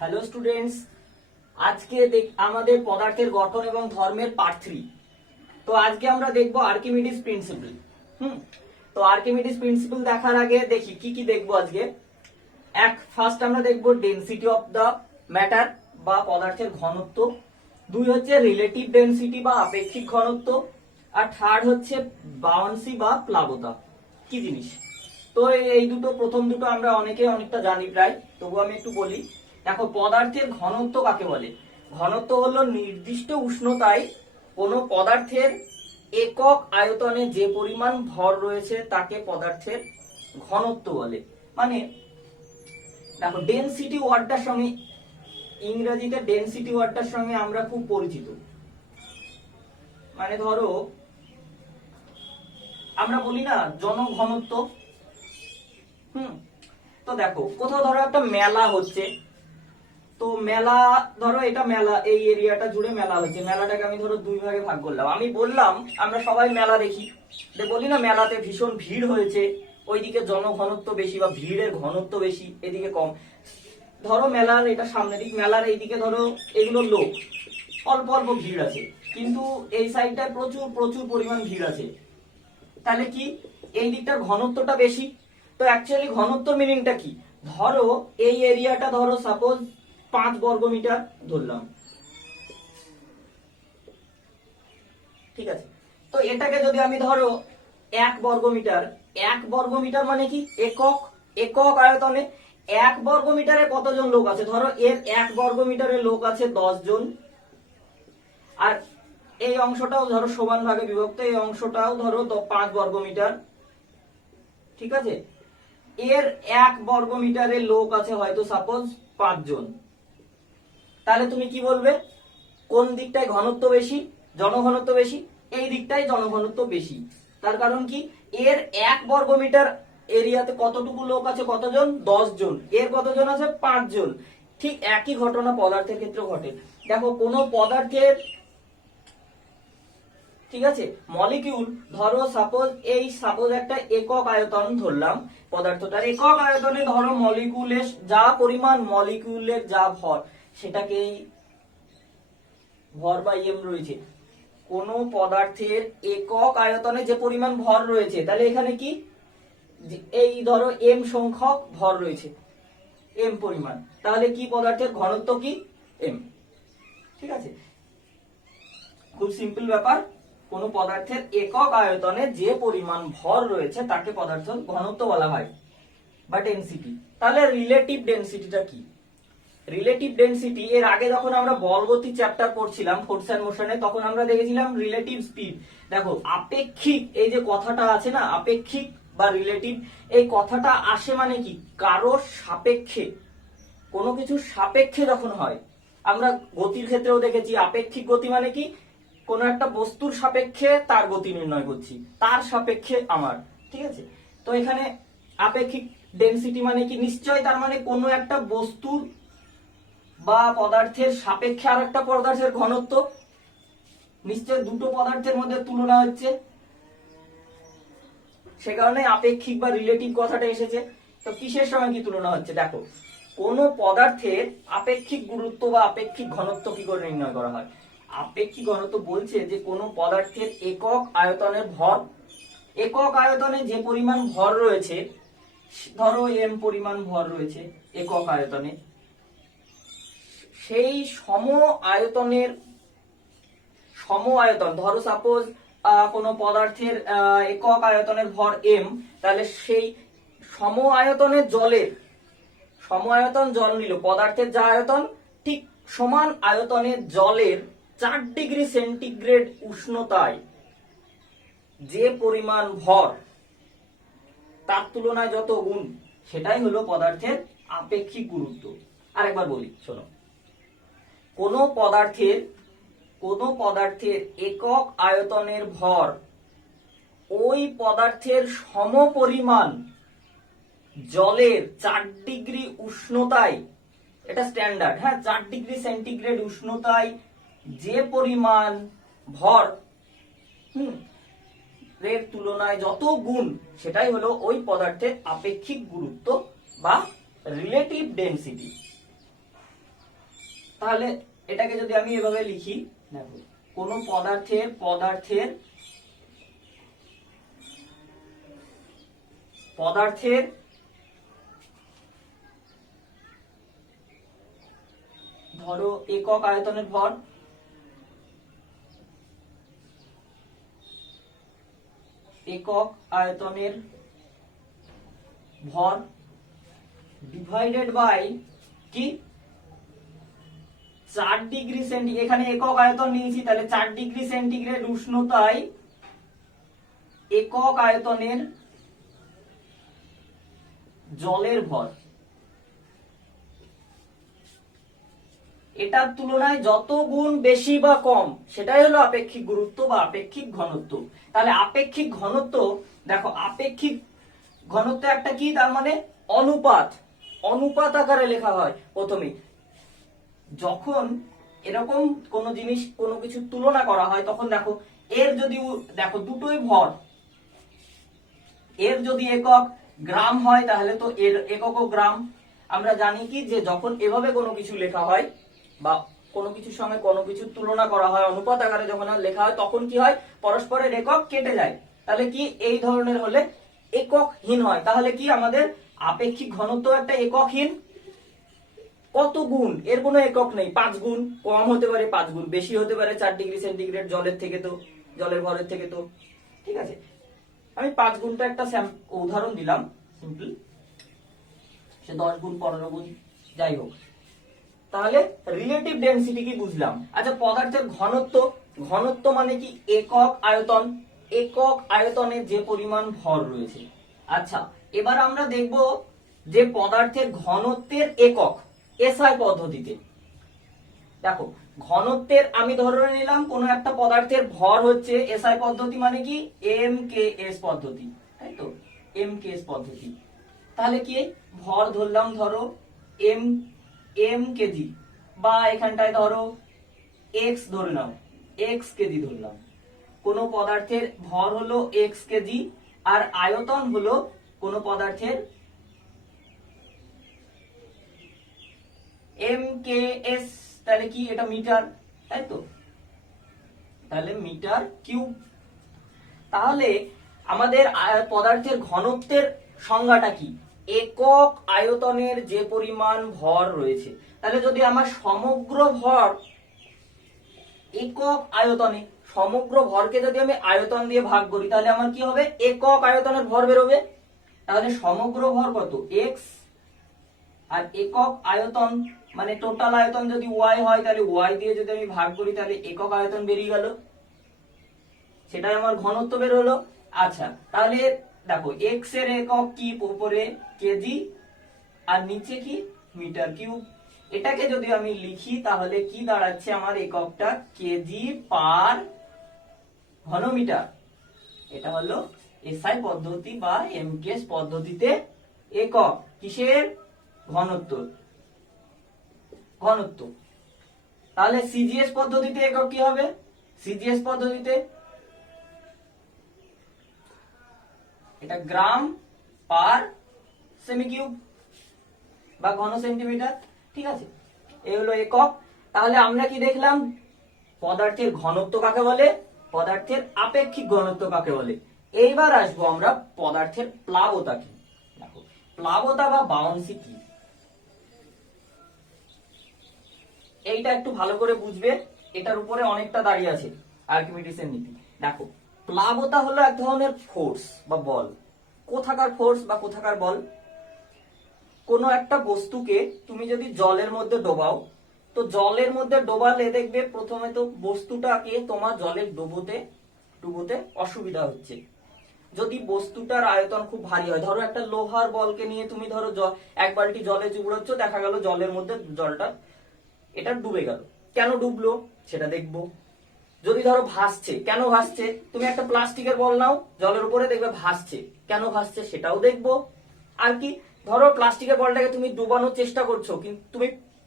Hello students, আজকে আমাদের পদার্থের গঠন এবং ধর্মের পার্ট 3। তো আজকে আমরা দেখব আর্কিমিডিস প্রিন্সিপল। তো আর্কিমিডিস প্রিন্সিপল দেখার আগে দেখি কি কি দেখব আজকে। ফার্স্ট আমরা দেখব ডেনসিটি অফ দা ম্যাটার বা পদার্থের ঘনত্ব। 2 হচ্ছে রিলেটিভ ডেনসিটি বা আপেক্ষিক ঘনত্ব। আর থার্ড হচ্ছে বাউন্সি বা প্লাবতা। কি জিনিস? তো এই প্রথম দুটো আমরা অনেকটা জানি প্রায়, তবু আমি একটু বলি। দেখো, পদার্থের ঘনত্ব কাকে বলে? ঘনত্ব হলো নির্দিষ্ট উষ্ণতায় কোনো পদার্থের একক আয়তনে যে পরিমাণ ভর রয়েছে তাকে পদার্থের ঘনত্ব বলে। মানে দেখো, ডেনসিটি ওয়ার্ডটার সঙ্গে, ইংরেজিতে ডেনসিটি ওয়ার্ডটার সঙ্গে আমরা খুব পরিচিত। মানে ধরো আমরা বলি না জনঘনত্ব। তো দেখো, কোথাও ধরো একটা মেলা হচ্ছে, তো মেলা, ধরো এটা মেলা, এই এরিয়াটা জুড়ে মেলা হচ্ছে। মেলাটাকে আমি ধরো 2 ভাগে ভাগ করলাম। আমি বললাম আমরা সবাই মেলা দেখি, বলি না মেলাতে ভীষণ ভিড় হয়েছে, ওইদিকে জনঘনত্ব বেশি বা ভিড়ের ঘনত্ব বেশি, এদিকে কম। ধরো মেলার এটা সামনের দিক, মেলার এইদিকে ধরো এগুলো লোক, অল্প অল্প ভিড় আছে, কিন্তু এই সাইডটায় প্রচুর প্রচুর পরিমাণ ভিড় আছে। তাহলে কি এই দিকটার ঘনত্বটা বেশি? তো অ্যাকচুয়ালি ঘনত্ব মিনিংটা কি? ধরো এই এরিয়াটা ধরো সাপোজ 5 বর্গ মিটার ধরলাম, ঠিক আছে? তো এটাকে যদি আমি ধরো 1 বর্গ মিটার, 1 বর্গ মিটার মানে কি? একক। একক আয়তনে 1 বর্গ মিটারে কতজন লোক আছে? ধরো এর 1 বর্গ মিটারে লোক আছে 10 জন। আর এই অংশটাও ধরো সমান ভাগে বিভক্ত, এই অংশটাও ধরো 5 বর্গ মিটার, ঠিক আছে? এর 1 বর্গ মিটারে লোক আছে হয়তো সাপোজ 5 জন। তাহলে তুমি কি বলবে? কোন দিকটায় ঘনত্ব বেশি, জনঘনত্ব বেশি? এই দিকটায় জনঘনত্ব বেশি। তার কারণ কি? এর 1 বর্গ মিটার এরিয়াতে কতটুকু লোক আছে? কতজন? 10 জন। এর কতজন আছে? 5 জন। ঠিক একই ঘটনা পদার্থের ক্ষেত্রে ঘটে। দেখো, কোন পদার্থের, ঠিক আছে, মলিকিউল, ধরো সাপোজ একটা একক আয়তন ধরলাম পদার্থটার। একক আয়তনে ধরো মলিকিউলের যা পরিমাণ, মলিকিউলের যা ভর, সেটাকেই ভর বা ইএম রয়েছে। কোন পদার্থের একক আয়তনে যে পরিমাণ ভর রয়েছে, তাহলে এখানে কি, এই ধরো এম সংখ্যক ভর রয়েছে, এম পরিমাণ, তাহলে কি পদার্থের ঘনত্ব কি? এম। ঠিক আছে, খুব সিম্পল ব্যাপার। কোন পদার্থের একক আয়তনে যে পরিমাণ ভর রয়েছে তাকে পদার্থের ঘনত্ব বলা হয় বা ডেনসিটি। তাহলে রিলেটিভ ডেনসিটিটা কি? রিলেটিভ ডেনসিটি, এর আগে যখন আমরা বলগতি চ্যাপ্টার পড়ছিলাম ফোর্স এন্ড মোশনে, তখন আমরা দেখেছিলাম রিলেটিভ স্পিড। দেখো, আপেক্ষিক, এই যে কথাটা আছে না আপেক্ষিক বা রিলেটিভ, এই কথাটা আসে মানে কি? কারো সাপেক্ষে, কোনো কিছু সাপেক্ষে যখন হয়। আমরা গতির ক্ষেত্রেও দেখেছি আপেক্ষিক গতি মানে কি? কোন একটা বস্তুর সাপেক্ষে তার গতি নির্ণয় করছি, তার সাপেক্ষে আমার, ঠিক আছে? তো এখানে আপেক্ষিক ডেনসিটি মানে কি? নিশ্চয় তার মানে কোনো একটা বস্তুর বা পদার্থের সাপেক্ষে আর একটা পদার্থের ঘনত্ব। নিশ্চয় দুটো পদার্থের মধ্যে তুলনা হচ্ছে, সে কারণে আপেক্ষিক বা রিলেটিভ কথাটা এসেছে। তো কিসের সঙ্গে কি তুলনা হচ্ছে? দেখো, কোন পদার্থের আপেক্ষিক গুরুত্ব বা আপেক্ষিক ঘনত্ব কি করে নির্ণয় করা হয়? আপেক্ষিক ঘনত্ব বলছে যে কোন পদার্থের একক আয়তনের ভর, একক আয়তনে যে পরিমাণ ভর রয়েছে, ধরো এম পরিমাণ ভর রয়েছে একক আয়তনে, সেই সম আয়তন, ধরো সাপোজ কোন পদার্থের একক আয়তনের ভর এম, তাহলে সেই সম আয়তনের জলের, সম আয়তন জল নিল, পদার্থের যা আয়তন, ঠিক সমান আয়তনের জলের 4 ডিগ্রি সেন্টিগ্রেড উষ্ণতায় যে পরিমাণ ভর, তার তুলনায় যত গুণ, সেটাই হলো পদার্থের আপেক্ষিক গুরুত্ব। আরেকবার বলি, শোনো, কোন পদার্থের একক আয়তনের ভর ওই পদার্থের সমপরিমাণ জলের 4 ডিগ্রি উষ্ণতায়, এটা স্ট্যান্ডার্ড, হ্যাঁ, 4 ডিগ্রি সেন্টিগ্রেড উষ্ণতায় যে পরিমাণ ভর এর তুলনায় যত গুণ, সেটাই হলো ওই পদার্থের আপেক্ষিক গুরুত্ব বা রিলেটিভ ডেনসিটি। তাহলে এটাকে যদি আমি এভাবে লিখি, দেখো কোন পদার্থের পদার্থের পদার্থের ধরো একক আয়তনের ভর, একক আয়তনের ভর ডিভাইডেড বাই কি 4 ডিগ্রি সেন্টিগ্রেড, এখানে একক আয়তন নিয়েছি তাহলে 4 ডিগ্রি সেন্টিগ্রেড উষ্ণতায় একক আয়তনের জলের ভর। এটার তুলনায় যত গুণ বেশি বা কম সেটাই হলো আপেক্ষিক গুরুত্ব বা আপেক্ষিক ঘনত্ব। তাহলে আপেক্ষিক ঘনত্ব, দেখো আপেক্ষিক ঘনত্ব একটা কি, তার মানে অনুপাত, অনুপাত আকারে লেখা হয় প্রথমে। যখন এরকম কোন জিনিস কোনো কিছু তুলনা করা হয় তখন দেখো এর যদি দেখো দুটোই ভর, এর যদি একক গ্রাম হয় তাহলে তো এর এককও গ্রাম। আমরা জানি কি যে যখন এভাবে কোনো কিছু লেখা হয় বা কোনো কিছুর সঙ্গে কোনো কিছু তুলনা করা হয় অনুপাত আকারে যখন লেখা হয় তখন কি হয়, পরস্পরের একক কেটে যায়। তাহলে কি এই ধরনের হলে এককহীন হয়। তাহলে কি আমাদের আপেক্ষিক ঘনত্ব একটা এককহীন। কত গুণ, এর কোনো একক নেই। 5 গুণ, কম হতে পারে 5 গুণ, বেশি হতে পারে 4 ডিগ্রি সেন্টিগ্রেড জলের থেকে, তো জলের ভরের থেকে। তো ঠিক আছে, আমি 5 গুণটা একটা উদাহরণ দিলাম সিম্পল, সে 10 গুণ 15 গুণ যাই হোক। তাহলে রিলেটিভ ডেনসিটি কি বুঝলাম। আচ্ছা পদার্থের ঘনত্ব, ঘনত্ব মানে কি একক আয়তন, একক আয়তনে যে পরিমাণ ভর রয়েছে। আচ্ছা এবার আমরা দেখব যে পদার্থের ঘনত্বের একক এসআই পদ্ধতিতে। দেখো ঘনত্বের আমি ধরে নিলাম কোন একটা পদার্থের ভর হচ্ছে এসআই পদ্ধতি মানে কি এমকেএস পদ্ধতি, তাই তো এমকেএস পদ্ধতি। তাহলে কি ভর ধরলাম ধরো এম কেজি, বা এখানটায় ধরো এক্স ধরে নাও, এক্স কেজি ধরলাম। কোন পদার্থের ভর হলো এক্স কেজি আর আয়তন হলো কোন পদার্থের এমকেএস, তাহলে কি এটা মিটার, তাই তো, তাহলে মিটার কিউব। তাহলে আমাদের পদার্থের ঘনত্বের সংজ্ঞাটা কি, একক আয়তনের যে পরিমাণ ভর রয়েছে। তাহলে যদি আমার সমগ্র ভর একক আয়তনে, সমগ্র ভরকে যদি আমি আয়তন দিয়ে ভাগ করি তাহলে আমার কি হবে, একক আয়তনের ভর বেরোবে। তাহলে সমগ্র ভর কত এক্স, আর একক আয়তন মানে টোটাল আয়তন যদি ওয়াই হয় তাহলে ওয়াই দিয়ে যদি আমি ভাগ করি তাহলে একক আয়তন বেরিয়ে গেল, সেটাই আমার ঘনত্ব বের হলো। আচ্ছা তাহলে দেখো এক্স এর একক কি, উপরে কেজি আর নিচে কি মিটার কিউব। এটাকে যদি আমি লিখি তাহলে কি দাঁড়াচ্ছে, আমার এককটা কেজি পার ঘনমিটার। এটা হলো এসআই পদ্ধতি বা এমকেএস পদ্ধতিতে একক কিসের, ঘনত্ব, ঘনত্ব। তাহলে সিজিএস পদ্ধতিতে একক কি হবে, সিজিএস পদ্ধতিতে এটা গ্রাম পার সেমি কিউব বা ঘন সেন্টিমিটার। ঠিক আছে, এই হলো একক। তাহলে আমরা কি দেখলাম, পদার্থের ঘনত্ব কাকে বলে, পদার্থের আপেক্ষিক ঘনত্ব কাকে বলে। এইবার আসবো আমরা পদার্থের প্লাবতা কি। দেখো প্লাবতা বা বাউন্সি কি, এইটা একটু ভালো করে বুঝবে, এটার উপরে অনেকটা দাঁড়িয়ে আছে আর্কিমিডিসের নীতি। দেখো প্লাবতা হলো এক ধরনের ফোর্স বা বল। কোথাকার ফোর্স বা কোথাকার বল, কোন একটা বস্তুকে তুমি যদি জলের মধ্যে ডোবাও, তো জলের মধ্যে ডোবালে দেখবে প্রথমে তো বস্তুটাকে তোমার জলের ডুবোতে অসুবিধা হচ্ছে। যদি বস্তুটার আয়তন খুব ভারী হয়, ধরো একটা লোহার বলকে নিয়ে তুমি ধরো এক বালতি জলে চুবড়োচ্ছ, দেখা গেল জলের মধ্যে জলটা এটা ডুবে গেল, কেন ডুবলো সেটা দেখবো। যদি ধরো ভাসছে, কেন ভাসছে, তুমি একটা প্লাস্টিকের বল নাও জলের উপরে, দেখবে ভাসছে, কেন ভাসছে সেটাও দেখবো। আর কি ধরো প্লাস্টিকের বলটাকে তুমি ডুবানোর চেষ্টা করছো, কিন্তু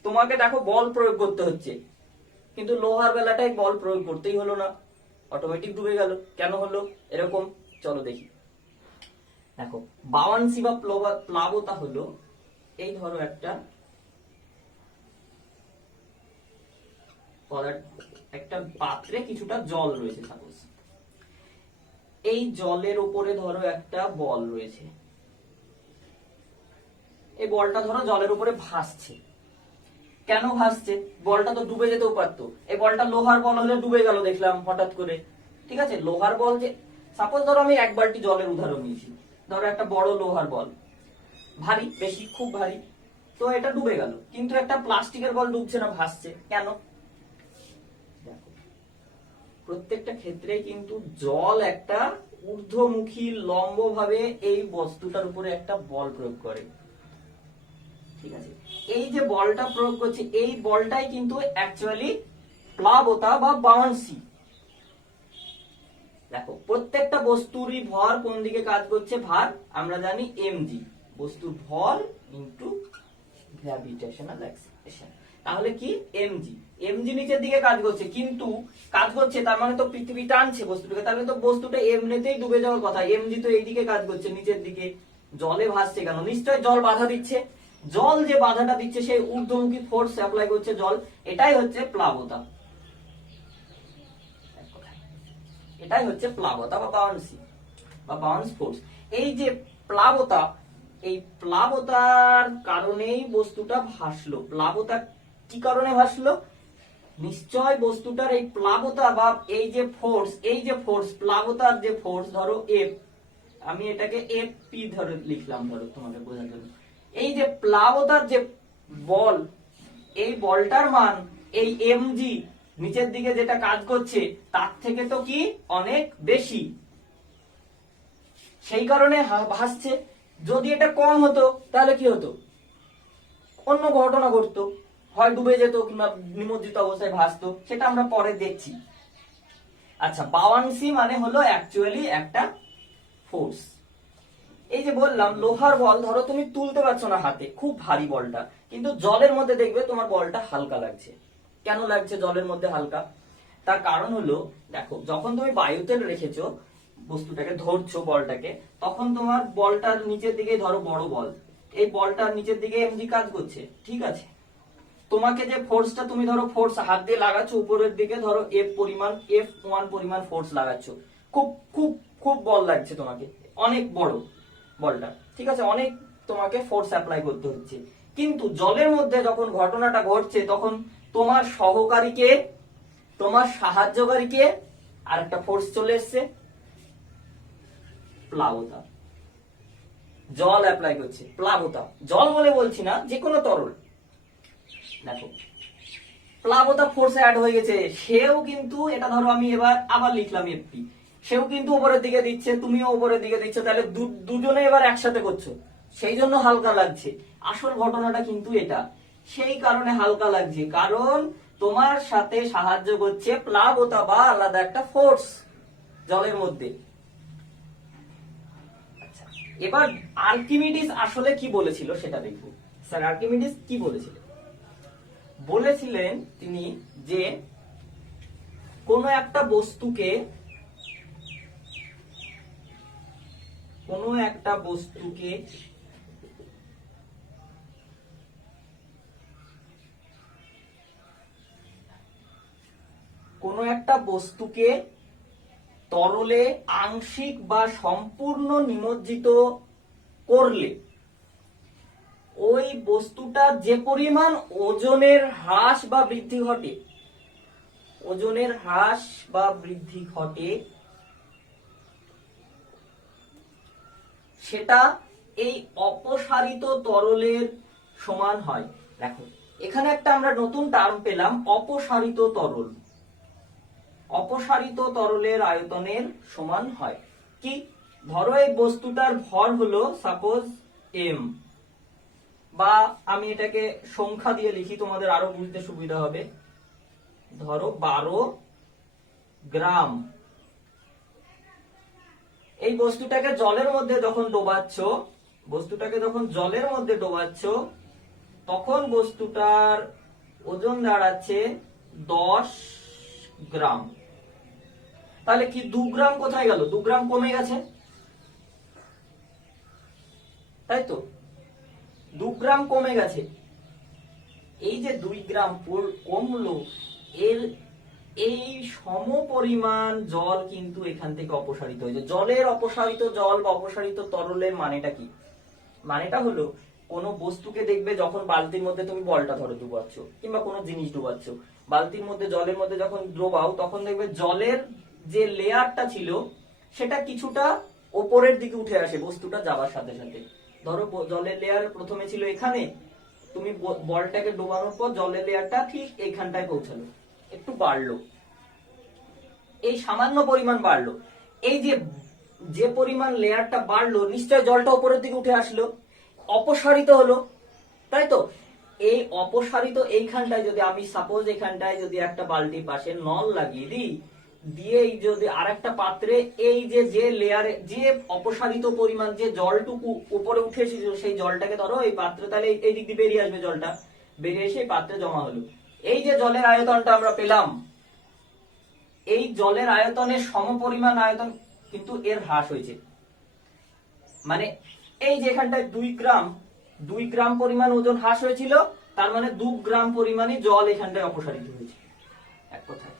তোমাকে দেখো বল প্রয়োগ করতে হচ্ছে, কিন্তু লোহার বেলাটায় বল প্রয়োগ করতেই হলো না, অটোমেটিক ডুবে গেল, কেন হলো এরকম। চলো দেখি। দেখো বাউন্সি বা প্লাবতা হলো, এই ধরো একটা একটা পাত্রে কিছুটা জল রয়েছে সাপোজ, এই জলের উপরে ধরো একটা বল রয়েছে, এই বলটা ধরো জলের উপরে ভাসছে। কেন ভাসছে? বলটা তো ডুবে যেতেও পারতো, এই বলটা লোহার বল হলে ডুবে গেল দেখলাম হঠাৎ করে, ঠিক আছে। লোহার বল যে, সাপোজ ধরো আমি এক বালতি জলের উদাহরণ নিয়েছি, ধরো একটা বড় লোহার বল, ভারী, বেশি, খুব ভারী, তো এটা ডুবে গেল। কিন্তু একটা প্লাস্টিকের বল ডুবছে না, ভাসছে কেন? দেখো, প্রত্যেকটা ক্ষেত্রে কিন্তু জল একটা ঊর্ধ্বমুখী লম্ব ভাবে এই বস্তুটার উপরে একটা বল প্রয়োগ করে, ঠিক আছে। এই যে বলটা প্রয়োগ করছে, এই বলটাই কিন্তু অ্যাকচুয়ালি প্লাবতা বা বাউন্সি। দেখো, প্রত্যেকটা বস্তুরই ভর কোন দিকে কাজ করছে? ভার আমরা জানি mg, বস্তুর ভর ইনটু গ্র্যাভিটেশনাল অ্যাক্সিলারেশন। তাহলে কি? mg নিচের দিকে কাজ করছে, কিন্তু কাজ করছে তার মানে তো পৃথিবী টানছে বস্তুটাকে, তাহলে তো বস্তুটা এমনিতেই ডুবে যাওয়ার কথা। mg তো এইদিকে কাজ করছে, নিচের দিকে, জলে ভাসছে কেন? নিশ্চয় জল বাধা দিচ্ছে। জল যে বাধাটা দিচ্ছে, সেই ঊর্ধ্বমুখী ফোর্স অ্যাপ্লাই করছে জল, এটাই হচ্ছে প্লাবতা, এটাই হচ্ছে প্লাবতা বা বাউন্সি বা বাউন্স ফোর্স। এই যে প্লাবতা, এই প্লাবতার কারণেই বস্তুটা ভাসলো। প্লাবতা কি কারণে ভাসলো? নিশ্চয় বস্তুটার এই প্লাবতা বা এই যে ফোর্স, এই যে ফোর্স, প্লাবতার যে ফোর্স, ধরো এফ, আমি এটাকে এফ পি ধরে লিখলাম ধরো তোমাদের বোঝার জন্য। এই যে প্লাবতার যে বল, এই বলটার মান এই mg নিচের দিকে যেটা কাজ করছে তার থেকে তো কি অনেক বেশি, সেই কারণে ভাসছে। যদি এটা কম হতো তাহলে কি হতো? অন্য ঘটনা ঘটতো, হয় ডুবে যেত কিংবা নিমজ্জিত অবস্থায় ভাসতো, সেটা আমরা পরে দেখছি। আচ্ছা, বাউন্সি মানে হলো অ্যাকচুয়ালি একটা ফোর্স। এই যে বললাম লোহার বল ধরো তুমি তুলতে পারছো না হাতে, খুব ভারী বলটা, কিন্তু জলের মধ্যে দেখবে তোমার বলটা হালকা লাগছে। কেন লাগছে জলের মধ্যে হালকা? তার কারণ হলো, দেখো, যখন তুমি বায়ুতে রেখেছো বস্তুটাকে, ধরছো বলটাকে, তখন তোমার বলটার নিচের দিকে ধরো বড় বল, এই বলটার নিচের দিকে এমজি কাজ করছে, ঠিক আছে। তোমাকে যে ফোর্সটা, তুমি ধরো ফোর্স হাত দিয়ে লাগাচ্ছ উপরের দিকে, ধরো F1 পরিমাণ ফোর্স লাগাচ্ছ, খুব খুব খুব বল লাগছে তোমাকে, অনেক বড় বলটা, ঠিক আছে, অনেক তোমাকে ফোর্স অ্যাপ্লাই করতে হচ্ছে। কিন্তু জলের মধ্যে যখন ঘটনাটা ঘটছে, তখন তোমার সহকারীকে, তোমার সাহায্যকারীকে আর একটা ফোর্স চলে এসছে, প্লাবতা। জল অ্যাপ্লাই করছে, প্লাবতা। জল বলে বলছি না, যে কোনো তরল। দেখো, প্লাবতা ফোর্স অ্যাড হয়ে গেছে, সেও কিন্তু, এটা ধরো আমি এবার আবার লিখলাম এফপি, সেও কিন্তু উপরের দিকে দিচ্ছে, তুমিও উপরের দিকে দিচ্ছ, তাহলে দুজনে এবার একসাথে করছো, সেই জন্য হালকা লাগছে। আসল ঘটনাটা কিন্তু এটা, সেই কারণে হালকা লাগছে, কারণ তোমার সাথে সাহায্য করছে প্লাবতা বা আলাদা একটা ফোর্স জলের মধ্যে। আচ্ছা, এবার আর্কিমিডিস আসলে কি বলেছিল সেটা দেখবো। স্যার, আর্কিমিডিস কি বলেছিলেন? বলেছিলেন তিনি যে কোন একটা বস্তুকে, কোন একটা বস্তুকে তরলে আংশিক বা সম্পূর্ণ নিমজ্জিত করলে ওই বস্তুটা যে পরিমাণ ওজনের হ্রাস বা বৃদ্ধি ঘটে, ওজনের হ্রাস বা বৃদ্ধি ঘটে, সেটা এই অপসারিত তরলের সমান হয়। দেখো, এখানে একটা আমরা নতুন টার্ম পেলাম, অপসারিত তরল। অপসারিত তরলের আয়তনের সমান হয় কি? ধরো এই বস্তুটার ভর হলো সাপোজ m, বা আমি এটাকে সংখ্যা দিয়ে লিখি তোমাদের আরো বুঝতে সুবিধা হবে, ধরো 12 গ্রাম। এই বস্তুটাকে জলের মধ্যে যখন ডোবাচ্ছ, তখন বস্তুটার ওজন দাঁড়াচ্ছে 10 গ্রাম। তাহলে কি 2 গ্রাম কোথায় গেল? 2 গ্রাম কমে গেছে, তাই তো? 2 গ্রাম কমে গেছে। এই যে 2 গ্রাম কমলো, এর এই সমপরিমাণ জল কিন্তু এখান থেকে অপসারিত হয়েছে। জলের অপসারিত জল বা অপসারিত তরলের মানেটা কি? মানেটা হলো কোন বস্তুকে দেখবে যখন বালতির মধ্যে তুমি বলটা ধরো ডুবাচ্ছ কিংবা কোনো জিনিস ডুবাচ্ছ, বালতির মধ্যে জলের মধ্যে যখন ডোবাও তখন দেখবে জলের যে লেয়ারটা ছিল সেটা কিছুটা ওপরের দিকে উঠে আসে বস্তুটা যাওয়ার সাথে সাথে। ধরো জলের লেয়ার প্রথমে ছিল এখানে, তুমি বলটাকে ডোবানোর পর জলের লেয়ারটা ঠিক এইখানটায় পৌঁছালো, একটু বাড়লো, এই সামান্য পরিমাণ বাড়লো। এই যে যে পরিমাণ লেয়ারটা বাড়লো নিশ্চয় জলটা উপরের দিকে উঠে আসলো, অপসারিত হলো, তাই তো? এই অপসারিত এইখানটায় যদি আমি সাপোজ এখানটায় যদি একটা বালতির পাশে নল লাগিয়ে দিই, দিয়ে যদি আরেকটা পাত্রে এই যে যে লেয়ারে যে অপসারিত পরিমাণ যে জলটুকু উপরে উঠে এসেছিল সেই জলটাকে ধরো এই পাত্রে, তাহলে এই দিক দিয়ে বেরিয়ে আসবে, জলটা বেরিয়ে এসে পাত্রে জমা হলো। এই যে জলের আয়তনটা আমরা পেলাম, এই জলের আয়তনের সমপরিমাণ আয়তন কিন্তু এর হ্রাস হয়েছে। মানে এই যে এখানটায় 2 গ্রাম পরিমাণ ওজন হ্রাস হয়েছিল, তার মানে 2 গ্রাম পরিমাণই জল এখানটায় অপসারিত হয়েছে, এক কথায়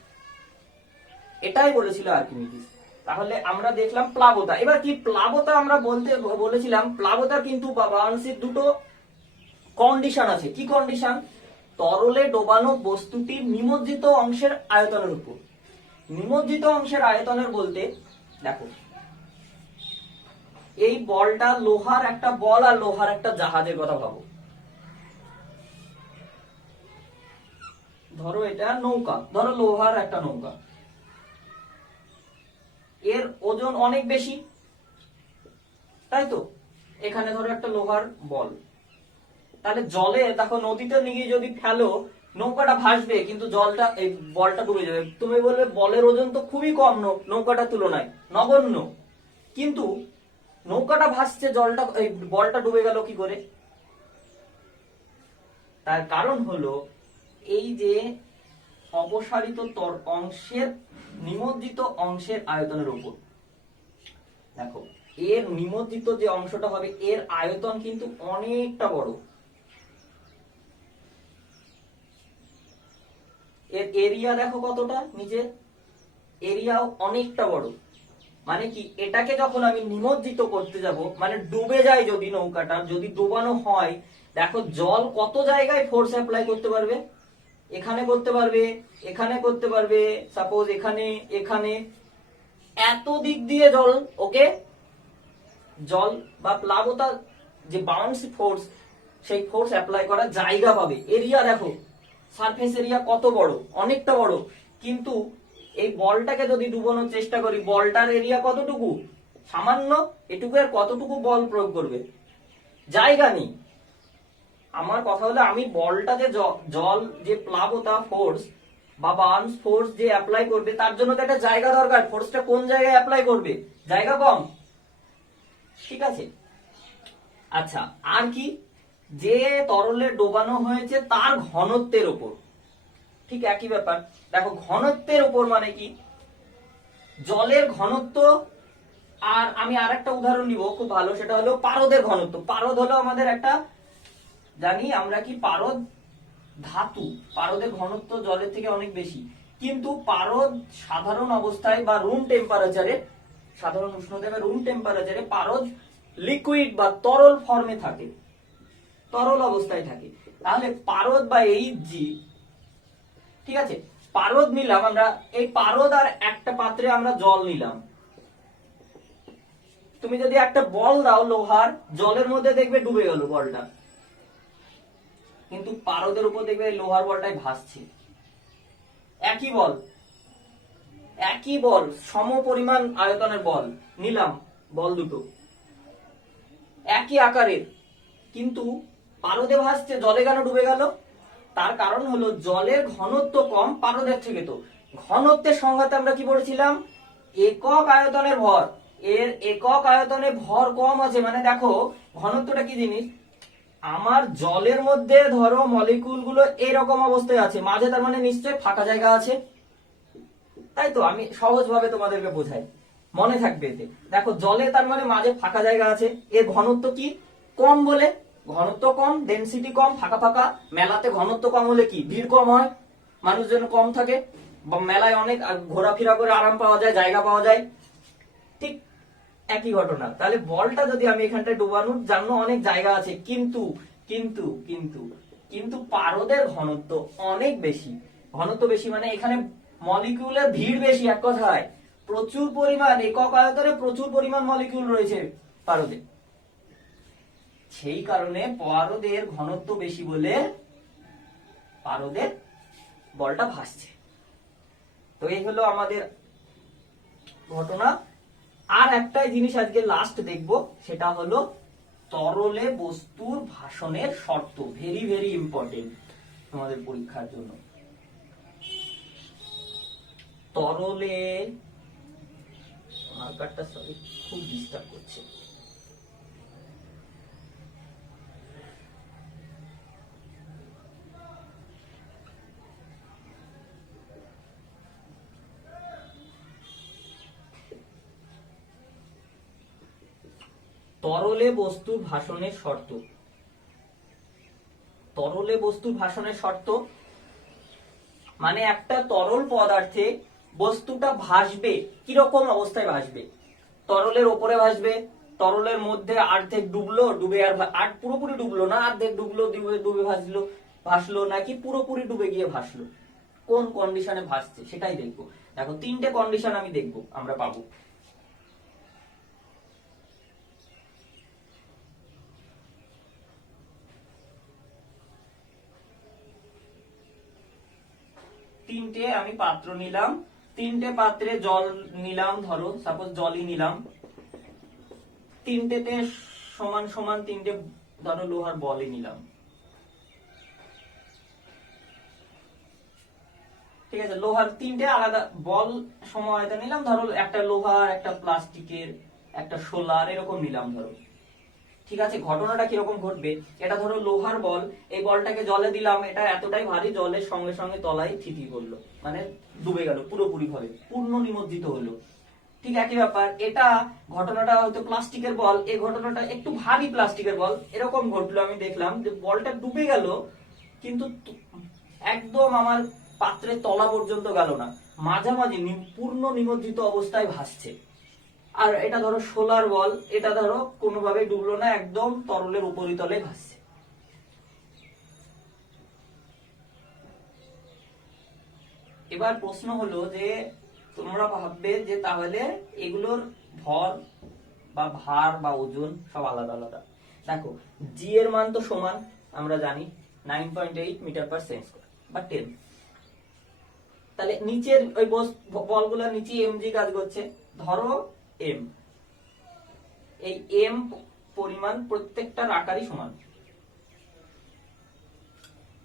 এটাই বলেছিল আর্কিমিডিস। তাহলে আমরা দেখলাম প্লাবতা। এবার কি প্লাবতা আমরা বলেছিলাম, প্লাবতার কিন্তু বাউন্সির দুটো কন্ডিশন আছে। কি কন্ডিশন? তরলে ডোবানো বস্তুটির নিমজ্জিত অংশের আয়তনের উপর। নিমজ্জিত অংশের আয়তনের বলতে দেখো এই বলটা লোহার একটা বল আর লোহার একটা জাহাজের কথা ভাবো। ধরো এটা নৌকা, ধরো লোহার একটা নৌকা, এর ওজন অনেক বেশি, তাই তো? এখানে ধরো একটা লোহার বল, তাহলে জলে দেখো নদীতে নিয়ে যদি ফেলো নৌকাটা ভাসবে কিন্তু জলটা এই বলটা ডুবে যাবে। তুমি বলবে বলের ওজন তো খুবই কম নৌকাটার তুলনায়, নগণ্য, কিন্তু নৌকাটা ভাসছে, জলটা এই বলটা ডুবে গেল কি করে? তার কারণ হলো এই যে অপসারিত অংশের নিমজ্জিত অংশের আয়তনের উপর। দেখো এর নিমজ্জিত যে অংশটা হবে এর আয়তন কিন্তু অনেকটা বড়, এর এরিয়া দেখো কতটা, নিচে এরিয়াও অনেকটা বড়। মানে কি এটাকে যখন আমি নিমজ্জিত করতে যাব, মানে ডুবে যায় যদি নৌকাটা, যদি ডুবানো হয়, দেখো জল কত জায়গায় ফোর্স অ্যাপ্লাই করতে পারবে। এখানে করতে পারবে, এখানে করতে পারবে, সাপোজ এখানে, এখানে, এত দিক দিয়ে জল, ওকে, জল বা প্লাবতা যে বাউন্স ফোর্স, সেই ফোর্স অ্যাপ্লাই করার জায়গা পাবে। এরিয়া দেখো, সারফেস এরিয়া কত বড়, অনেকটা বড়। কিন্তু এই বলটাকে যদি ডুবানোর চেষ্টা করি, বলটার এরিয়া কতটুকু, সামান্য, এটুকু আর কতটুকু বল প্রয়োগ করবে, জায়গা নেই। আমার কথা হলো আমি বলটা যে জল যে প্লাবতা ফোর্স বা বাউন্স ফোর্স যে অ্যাপ্লাই করবে তার জন্য তো একটা জায়গা দরকার। ফোর্সটা কোন জায়গায় অ্যাপ্লাই করবে, জায়গা কম, ঠিক আছে? আচ্ছা, আর কি? যে তরলে ডোবানো হয়েছে তার ঘনত্বের উপর, ঠিক একই ব্যাপার। দেখো ঘনত্বের উপর মানে কি, জলের ঘনত্ব। আর আমি আরেকটা উদাহরণ নিব খুব ভালো, সেটা হলো পারদের ঘনত্ব। পারদ হলো আমাদের একটা, জানি আমরা কি, পারদ ধাতু, পারদের ঘনত্ব জলের থেকে অনেক বেশি। কিন্তু পারদ সাধারণ অবস্থায় বা রুম টেম্পারেচারে, সাধারণ উষ্ণতায় বা রুম টেম্পারেচারে পারদ লিকুইড বা তরল ফর্মে থাকে, তরল অবস্থায় থাকে। তাহলে পারদ বা এইচজি, ঠিক আছে, পারদ নিলাম আমরা, এই পারদ আর একটা পাত্রে আমরা জল নিলাম। তুমি যদি একটা বল দাও লোহার, জলের মধ্যে দেখবে ডুবে গেল বলটা, কিন্তু পারদের উপর দেখবে লোহার বলটাই ভাসছে। একই বল, একই বল, সম পরিমাণ আয়তনের বল নিলাম, বল দুটো একই আকারের, কিন্তু পারদে ভাসছে, জলে কেন ডুবে গেল? তার কারণ হলো জলের ঘনত্ব কম পারদের থেকে। তো ঘনত্বের সংজ্ঞাতে আমরা কি বলেছিলাম, একক আয়তনের ভর। এর একক আয়তনে ভর কম আছে, মানে দেখো ঘনত্বটা কি জিনিস, আমার জলের মধ্যে ধরো মলিকুল গুলো এরকম অবস্থায় আছে, মাঝে তার মানে নিশ্চয় ফাঁকা জায়গা আছে, তাই তো? আমি সহজ ভাবে তোমাদেরকে বোঝাই, মনে থাকবে এতে। দেখো জলে তার মানে মাঝে ফাঁকা জায়গা আছে, এর ঘনত্ব কি, কম বলে, ঘনত্ব কম, ডেনসিটি কম, ফাঁকা ফাঁকা। মেলাতে ঘনত্ব কম হলে কি, ভিড় কম হয়, মানুষজন কম থাকে বা মেলায় অনেক ঘোরাফেরা করে আরাম পাওয়া যায়, জায়গা পাওয়া যায়, ঠিক একই ঘটনা। তাহলে বলটা যদি আমি এখানটায় ডোবানোর জন্য অনেক জায়গা আছে, কিন্তু কিন্তু কিন্তু কিন্তু পারদের ঘনত্ব অনেক বেশি। ঘনত্ব বেশি মানে এখানে মলিকিউলের ভিড় বেশি, এক কথায় প্রচুর পরিমাণ একক আয়তনে প্রচুর পরিমাণ মলিকিউল রয়েছে পারদে। সেই কারণে পারদের ঘনত্ব বেশি বলে পারদের বলটা ভাসছে। তো এই হলো আমাদের ঘটনা। আর একটাই জিনিস আজকে লাস্ট দেখব, সেটা হলো তরলে বস্তুর ভাসনের শর্ত। ভেরি ভেরি ইম্পর্টেন্ট তোমাদের পরীক্ষার জন্য। তরলে মার্কারটা সরি খুব ডিস্টার্ব করছে। তরলে বস্তুর ভাসনের শর্ত। তরলে বস্তুর ভাসনের শর্ত মানে একটা তরল পদার্থে বস্তুটা ভাসবে, কিরকম অবস্থায় ভাসবে। তরলের ওপরে ভাসবে, তরলের মধ্যে অর্ধেক ডুবলো, ডুবে আর পুরোপুরি ডুবলো না, অর্ধেক ডুবলো, ডুবে ভাসলো নাকি পুরোপুরি ডুবে গিয়ে ভাসলো, কোন কন্ডিশনে ভাসছে সেটাই দেখবো। দেখো তিনটে কন্ডিশন আমি দেখবো, আমরা পাবো। তিনটে আমি পাত্র নিলাম, তিনটে পাত্রে জল নিলাম, ধরো সাপোজ জলই নিলাম, তিনটেতে সমান সমান তিনটে ধরো লোহার বলই নিলাম, ঠিক আছে। লোহার তিনটে আলাদা বল সময় নিলাম, ধরো একটা লোহার, একটা প্লাস্টিকের, একটা সোলার, এরকম নিলাম ধরো, ঠিক আছে। ঘটনাটা কিরকম ঘটবে, এটা ধরো লোহার বল, এই বলটাকে জলে দিলাম, এটা এতটাই ভারী, জলের সঙ্গে সঙ্গে তলায় থিতি করলো, মানে ডুবে গেল পুরোপুরি ভাবে, পূর্ণ নিমজ্জিত হলো। ঠিক একই ব্যাপার এটা, ঘটনাটা হয়তো প্লাস্টিকের বল, এই ঘটনাটা একটু ভারী প্লাস্টিকের বল, এরকম ঘটলো, আমি দেখলাম যে বলটা ডুবে গেল কিন্তু একদম আমার পাত্রের তলা পর্যন্ত গেল না, মাঝামাঝি পূর্ণ নিমজ্জিত অবস্থায় ভাসছে। আর এটা ধরো সোলার বল, এটা ধরো কোনোভাবে ডুবলো না, একদম তরলের উপরিতলে ভাসছে। এবার প্রশ্ন হলো যে তোমরা ভাববে যে তাহলে এগুলোর ভর বা ভার বা ওজন সব আলাদা আলাদা। দেখো জি এর মান তো সমান, আমরা জানি 9.8 মিটার পার সেকেন্ড স্কয়ার বা 10। তাহলে নিচের ওই বলগুলো নিচে এমজি কাজ করছে, ধরো এম, এই এম পরিমাণ প্রত্যেকটার আকারই সমান।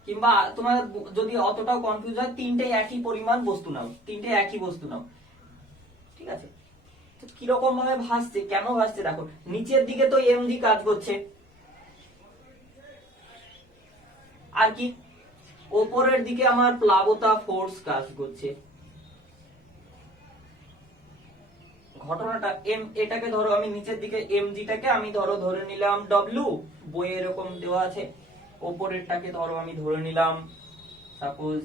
কিংবা তোমার যদি অতটাও কনফিউজ হয়, তিনটে একই পরিমাণ বস্তু নাও, তিনটে একই বস্তু নাও, ঠিক আছে। তো কিরকম ভাবে ভাসছে, কেন ভাসছে, দেখো নিচের দিকে তো এমজি কাজ করছে, আর কি ওপরের দিকে আমার প্লাবতা ফোর্স কাজ করছে। ঘটনাটা এটাকে ধরো আমি নিচের দিকে এমজিটাকে আমি ধরে নিলাম ডব্লিউ, বইয়ে এরকম দেওয়া আছে। ওপরেরটাকে ধরো আমি ধরে নিলাম সাপোজ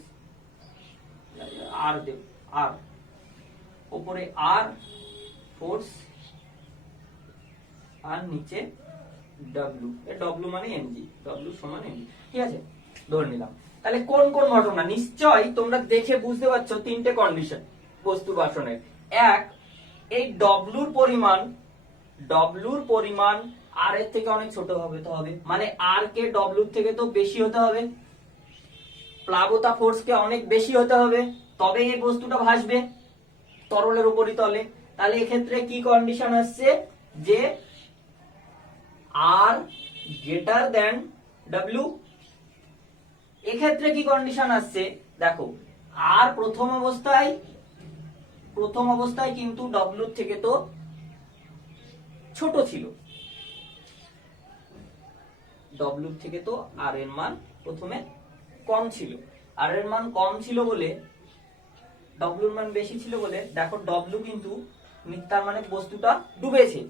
আর দেব, আর ওপরে আর ফোর্স আর নিচে ডব্লিউ, ডব্লিউ মানে এমজি, ডব্লিউ সমান এমজি, ঠিক আছে, ধরে নিলাম। তাহলে কোন কোন ঘটনা, নিশ্চয়ই তোমরা দেখে বুঝতে পারছো তিনটে কন্ডিশন বস্তু ভাসনের। এক, এই ডব্লুর পরিমাণ আর এর থেকে অনেক ছোট হবে, মানে আর কে ডব্লুর থেকে তো বেশি হতে হবে, প্লাবতা ফোর্স কে অনেক বেশি হতে হবে, তবে এই বস্তুটা ভাসবে তরলের উপরিতলে। তাহলে এক্ষেত্রে কি কন্ডিশন আসছে, যে আর গ্রেটার দেন ডব্লিউ। এক্ষেত্রে কি কন্ডিশন আসছে, দেখো আর প্রথম অবস্থায় কিন্তু ডব্লিউর থেকে তো ছোট ছিল, ডব্লিউর থেকে তো আর এর মান প্রথমে কম ছিল, আর এর মান কম ছিল বলে ডব্লিউর মান বেশি ছিল বলে দেখো ডব্লিউ কিন্তু তার মানে বস্তুটা ডুবেছে।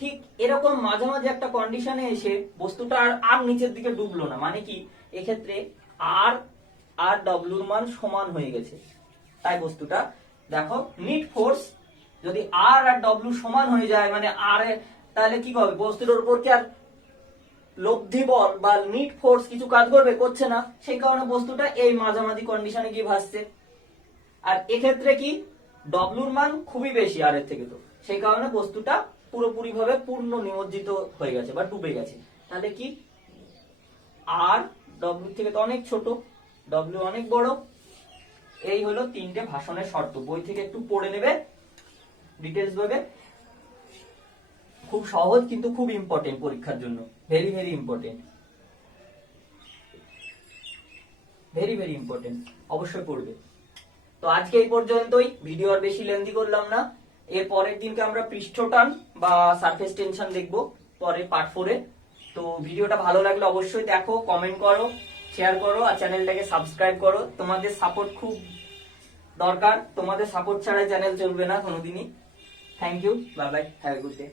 ঠিক এরকম মাঝামাঝি একটা কন্ডিশনে এসে বস্তুটা আর নিচের দিকে ডুবলো না, মানে কি এক্ষেত্রে আর আর ডব্লিউর মান সমান হয়ে গেছে। তাই বস্তুটা দেখো নিট ফোর্স যদি আর আর ডব্লিউ সমান হয়ে যায় মানে আর তাহলে কি হবে, বস্তুটার উপর কি আর লব্ধি বল বা নিট ফোর্স কিছু কাজ করবে? করছে না। সেই কারণে বস্তুটা এই মাঝামাঝি কন্ডিশনে গিয়ে ভাসছে। আর এক্ষেত্রে কি ডব্লিউর মান খুবই বেশি আর এর থেকে, তো সেই কারণে বস্তুটা পুরোপুরি ভাবে পূর্ণ নিমজ্জিত হয়ে গেছে বা ডুবে গেছে। তাহলে কি আর ডব্লিউ থেকে তো অনেক ছোট, ডব্লিউ অনেক বড়। এই হলো তিনটে ভাষণের শর্ত। বই থেকে একটু পড়ে নেবে ডিটেলস ভাবে, খুব সহজ কিন্তু খুব ইম্পর্টেন্ট পরীক্ষার জন্য, very very important, very very important, অবশ্যই পড়বে। তো আজকে এই পর্যন্তই, ভিডিও আর বেশি লেন্দি করলাম না। এর পরের দিনকে আমরা পৃষ্ঠটান বা সারফেস টেনশন দেখব পরে পার্ট 4 এ। তো ভিডিওটা ভালো লাগলে অবশ্যই দেখো, কমেন্ট করো, শেয়ার করো আর চ্যানেলটাকে সাবস্ক্রাইব করো। তোমাদের সাপোর্ট খুব দরকার, তোমাদের সাপোর্ট ছাড়া চ্যানেল চলবে না কোনোদিনই। Thank you, bye bye, have a good day.